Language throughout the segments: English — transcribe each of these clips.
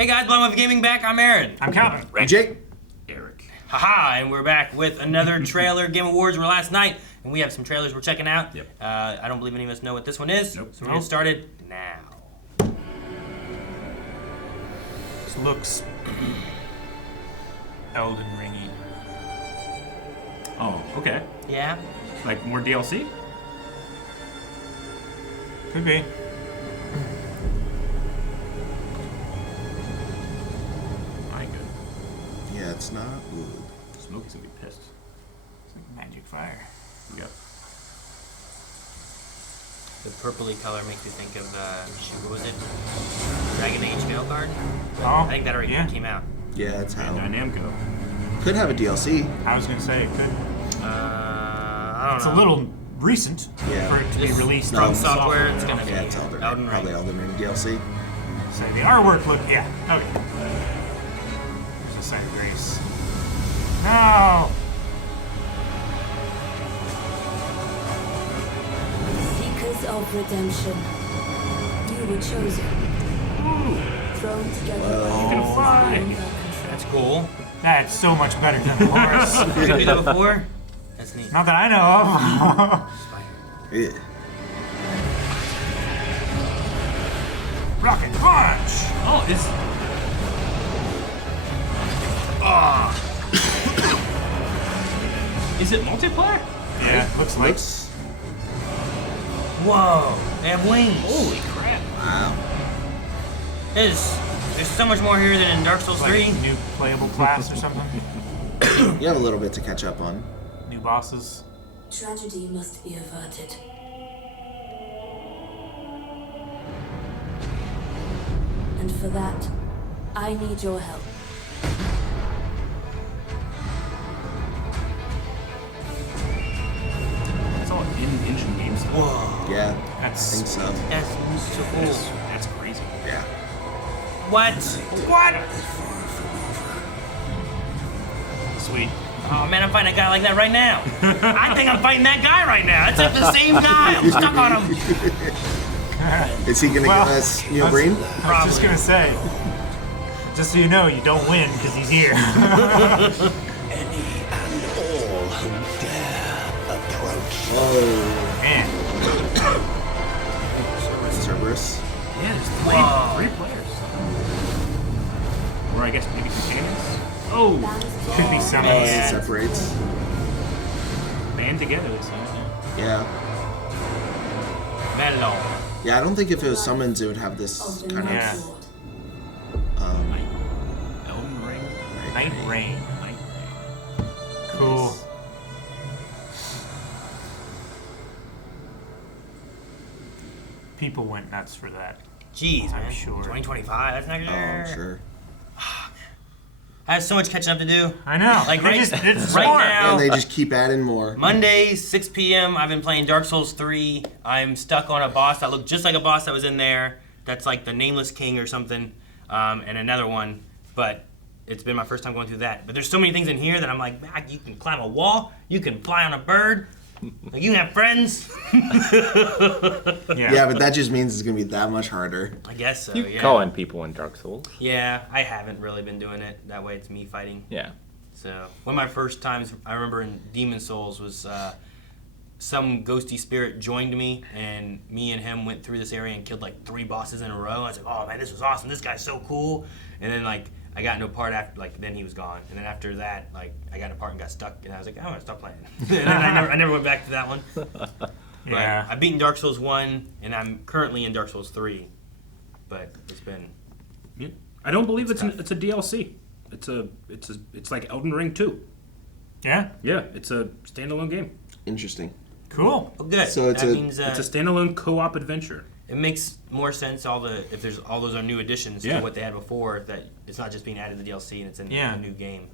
Hey guys, welcome to Gaming Back. I'm Aaron. I'm Calvin. Jake. Eric. Haha, and we're back with another trailer. Game Awards were last night, and we have some trailers we're checking out. Yep. I don't believe any of us know what this one is, Nope. so we're getting started now. This looks Elden Ringy. Oh, okay. Yeah? Like more DLC? Could be. I ain't good. Yeah, it's not good. Smokey's gonna be pissed. It's like magic fire. Yep. The purpley color makes me think of, shoot, what was it? Dragon Age Veilguard? Oh, I think that already came out. Yeah, it's how. And Namco. Could have a DLC. I was gonna say it could. I don't It's know. a little recent Yeah. for it to be This released from on software, it's gonna Yeah, be it's Elden Elden Ring. Probably Elden Ring DLC. So the artwork look, yeah, okay. There's a sign of grace. No! Seekers of redemption. You were chosen. Thrown together by Whoa. You can fly. That's cool. That's so much better than the horse. Did you do that before? That's neat. Not that I know of. Yeah. Rocket punch! Oh, is. Ah. Is it multiplayer? Yeah, looks like. Looks. Whoa, they have wings. Holy crap. Wow. There's so much more here than in Dark Souls Like 3. new playable class or something. You have a little bit to catch up on. New bosses. Tragedy must be averted. And for that, I need your help. It's all in ancient game stuff. Whoa, Yeah, I That's think so. that's so cool. That's crazy. Yeah. What? what? Sweet. Oh man, I'm fighting a guy like that right now. I think I'm fighting that guy right now. It's like the same guy. I'm stuck on him. Is he gonna Well, give us Neil Breen? I was just gonna say, just so you know, you don't win because he's here. Any and all who dare approach. Oh, Man, Cerberus. Yeah, there's Whoa. three players. Or I guess maybe companions. Oh, could be some of It these. separates. band together this time. Yeah. Mellow. Yeah, I don't think if it was summons, it would have this Of the kind of. Yeah. Night Lord. Elden Ring. Nightreign. Nightreign. Cool. People went nuts for that. Jeez, I'm man. sure. 2025. That's not Oh, good. I'm sure. I have so much catching up to do. I know. Like, They right- just, it's right smart. now- And they just keep adding more. Monday, 6 p.m. I've been playing Dark Souls 3. I'm stuck on a boss that looked just like a boss that was in there. That's like the Nameless King or something, and another one. But it's been my first time going through that. But there's so many things in here that I'm like, man, you can climb a wall, you can fly on a bird, like you can have friends. Yeah, but that just means it's gonna be that much harder. I guess so. You Yeah. calling people in Dark Souls. Yeah, I haven't really been doing it. That way, it's me fighting. Yeah. So one of my first times I remember in Demon Souls was some ghosty spirit joined me, and me and him went through this area and killed like 3 bosses in a row. I was like, oh man, this was awesome. This guy's so cool. And then like I got into a part after, like then he was gone. And then after that, like I got in a part and got stuck, and I was like, I'm gonna stop playing. And then I never went back to that one. But Yeah. I've beaten Dark Souls 1, and I'm currently in Dark Souls 3. But it's been Yeah. I don't believe It's it's a DLC. It's like Elden Ring 2. Yeah. Yeah, it's a standalone game. Interesting. Cool. well, good. So it's that a- means It's a standalone co-op adventure. it makes more sense if there's all those are new additions Yeah. to what they had before, that it's not just being added to the DLC and it's in Yeah. a new game.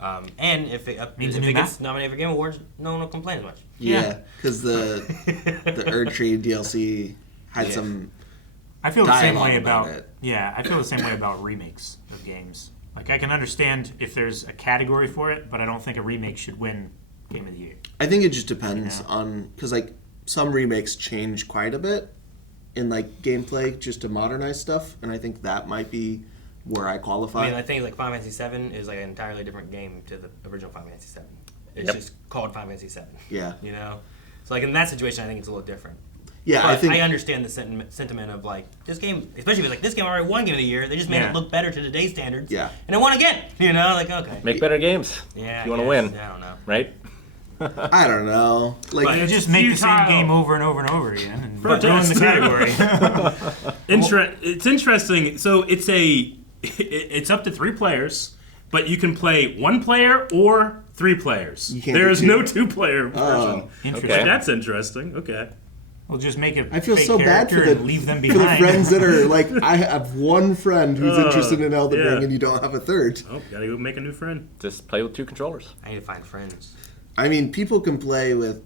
And if it, Means if a new it gets map. nominated for Game Awards, no one will complain as much. Yeah, because the Erdtree DLC had Yeah. some. I feel the same Dialogue way about about it. yeah. I feel the same way about remakes of games. Like I can understand if there's a category for it, but I don't think a remake should win Game of the Year. I think it just depends Yeah. on because like some remakes change quite a bit in like gameplay just to modernize stuff, and I think that might be where I qualify. I mean, I think like Final Fantasy VII is like an entirely different game to the original Final Fantasy VII. It's just called Final Fantasy VII. Yeah. You know? So like in that situation, I think it's a little different. Yeah, But I think I understand the sentiment of like this game, especially if it's like this game already won Game of the Year. They just made it look better to today's standards. Yeah. And it won again. You know, like okay. Make better games. Yeah. If you want to I win, guess. I don't know. right? I don't know. Like But You just make the same futile. game over and over and over again and ruin Protest. the category. It's interesting. So it's up to 3 players, but you can play 1 player or 3 players. You can't There do is 2? no 2-player version. Oh. Interesting. Okay. That's interesting. Okay. We'll just make a I feel fake so bad character for the and leave them for behind. the friends that are like, I have one friend who's interested in Elden yeah. Ring, and you don't have a third. Oh, gotta go make a new friend. Just play with 2 controllers. I need to find friends. I mean, people can play with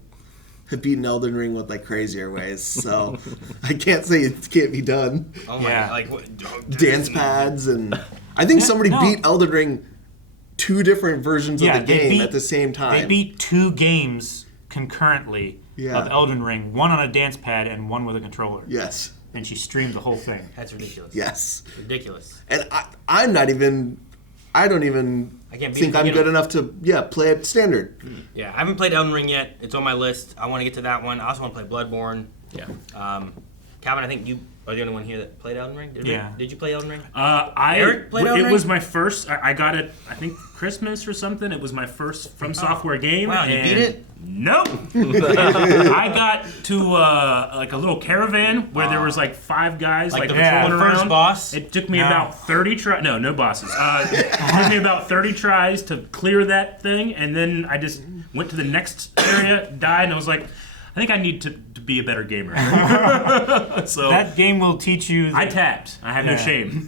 have beaten Elden Ring with like crazier ways, so I can't say it can't be done. Oh my Yeah. god! Like what, Dance pads and I think somebody no. beat Elden Ring 2 different versions of the they game beat- at the same time. They beat 2 games concurrently Yeah. of Elden Ring, one on a dance pad and one with a controller. Yes, And she streamed the whole thing. That's ridiculous. yes, Ridiculous. and I'm not even. I don't even I can't beat think the I'm beginning. good enough to play it standard. Yeah, I haven't played Elden Ring yet. It's on my list. I want to get to that one. I also want to play Bloodborne. Yeah. Calvin, I think you are the only one here that played Elden Ring. Yeah. Did you play Elden Ring? It Eric played Elden Ring? was my first. I got it. I think Christmas or something. It was my first FromSoftware game. Wow, you and beat it? No. I got to like a little caravan where there was like 5 guys Like like the patrolling first around. boss? It took me No. about 30 tries. No bosses. It took me about 30 tries to clear that thing, and then I just went to the next area, died, and I was like, I think I need to be a better gamer. So That game will teach you I that tapped. I have no Yeah. shame.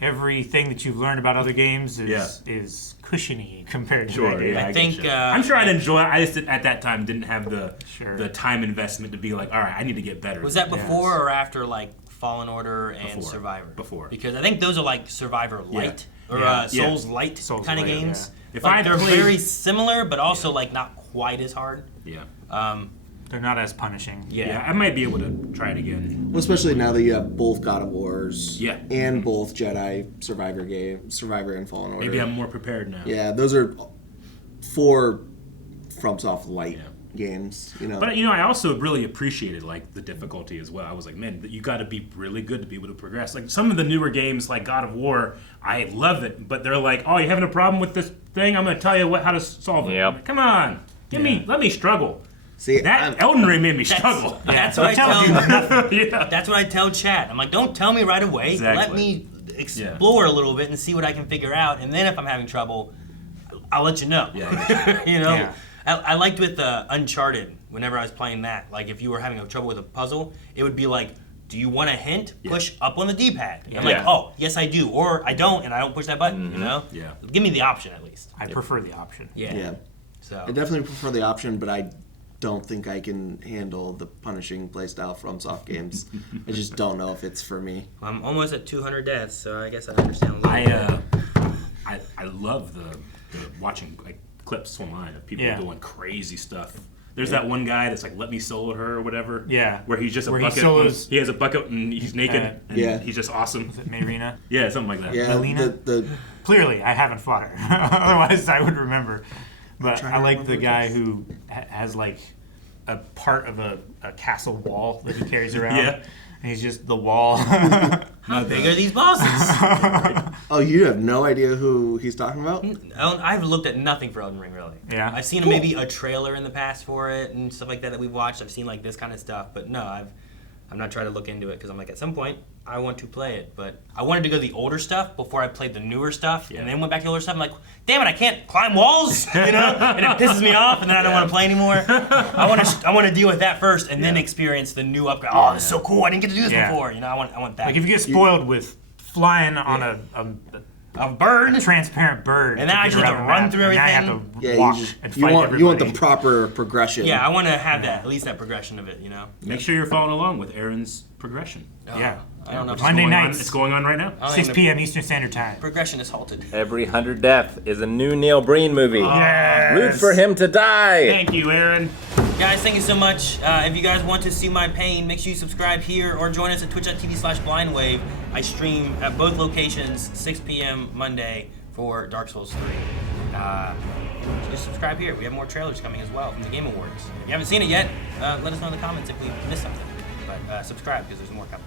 everything that you've learned about other games is cushiony compared to Sure, that game. yeah. I think. I'm sure I'd enjoy it. I just at that time didn't have Sure. the time investment to be like, all right, I need to get better. Was that before or after like Fallen Order and Before. Survivor? Before. Because I think those are like Survivor light or Yeah. Souls light Souls kind of light, games. yeah. If Like, I they're played- very similar, but also like not quite as hard. Yeah. They're not as punishing. Yeah, I might be able to try it again. Well, especially now that you have both God of Wars, Yeah. and both Jedi Survivor and Fallen Order. Maybe I'm more prepared now. Yeah, those are 4 FromSoft light Yeah. games. You know, But I also really appreciated like the difficulty as well. I was like, man, you got to be really good to be able to progress. Like some of the newer games, like God of War, I love it, but they're like, oh, you having a problem with this thing? I'm going to tell you how to solve it. Yep. I'm like, come on, let me struggle. see, That Elden Ring made me struggle. That's what I tell. Yeah. That's what I tell chat. I'm like, don't tell me right away. Exactly. Let me explore a little bit and see what I can figure out, and then if I'm having trouble, I'll let you know. Yeah. You know, Yeah. I liked with Uncharted. Whenever I was playing that, like if you were having trouble with a puzzle, it would be like, do you want a hint? Push up on the D-pad. I'm like, Yeah. oh, yes I do, or I don't, and I don't push that button. You know, Yeah. give me the option at least. I prefer the option. yeah, So I definitely prefer the option, but I don't think I can handle the punishing playstyle FromSoft games. I just don't know if it's for me. I'm almost at 200 deaths, so I guess I understand a little bit. I love the watching like clips online of people Yeah. doing crazy stuff. There's that one guy that's like, let me solo her or whatever. Yeah. Where he's just a Where he bucket. solos- He has a bucket and he's naked. And Yeah. He's just awesome. Is it Mayrina? Yeah, something like that. Yeah, Melina? the Clearly, I haven't fought her. Otherwise, I would remember. But trying I to like the remember guy who has like a part of a castle wall that he carries around. Yeah. And he's just the wall. How big are these bosses? oh, you have no idea who he's talking about? I've looked at nothing for Elden Ring, really. Yeah? I've seen maybe a trailer in the past for it and stuff like that that we've watched. I've seen like this kind of stuff, but no, I'm not trying to look into it because I'm like, at some point, I want to play it. But I wanted to go the older stuff before I played the newer stuff, and then went back to the older stuff. I'm like, damn it, I can't climb walls, you know? And it pisses me off, and then I don't want to play anymore. I want to deal with that first, and then experience the new upgrade. Oh, this is so cool! I didn't get to do this Yeah. before. You know, I want that. Like if you get spoiled with flying on a bird. transparent bird, And then I get just have around to the run map, through and now I everything. have to Yeah, walk you, and just, fight you everybody. want the proper progression. Yeah, I want to have that, at least that progression of it, you know? Make sure you're following along with Aaron's progression. Yeah. I don't know if Monday Going on- nights. It's going on right now. I don't 6 think p.m. Eastern Standard Time. the progression is halted. Every 100 Death is a new Neil Breen movie. Yes. Root for him to die. Thank you, Aaron. Guys, thank you so much. If you guys want to see my pain, make sure you subscribe here or join us at twitch.tv/blindwave. I stream at both locations, 6 p.m. Monday for Dark Souls 3. Just subscribe here. We have more trailers coming as well from the Game Awards. If you haven't seen it yet, let us know in the comments if we missed something. But subscribe because there's more coming.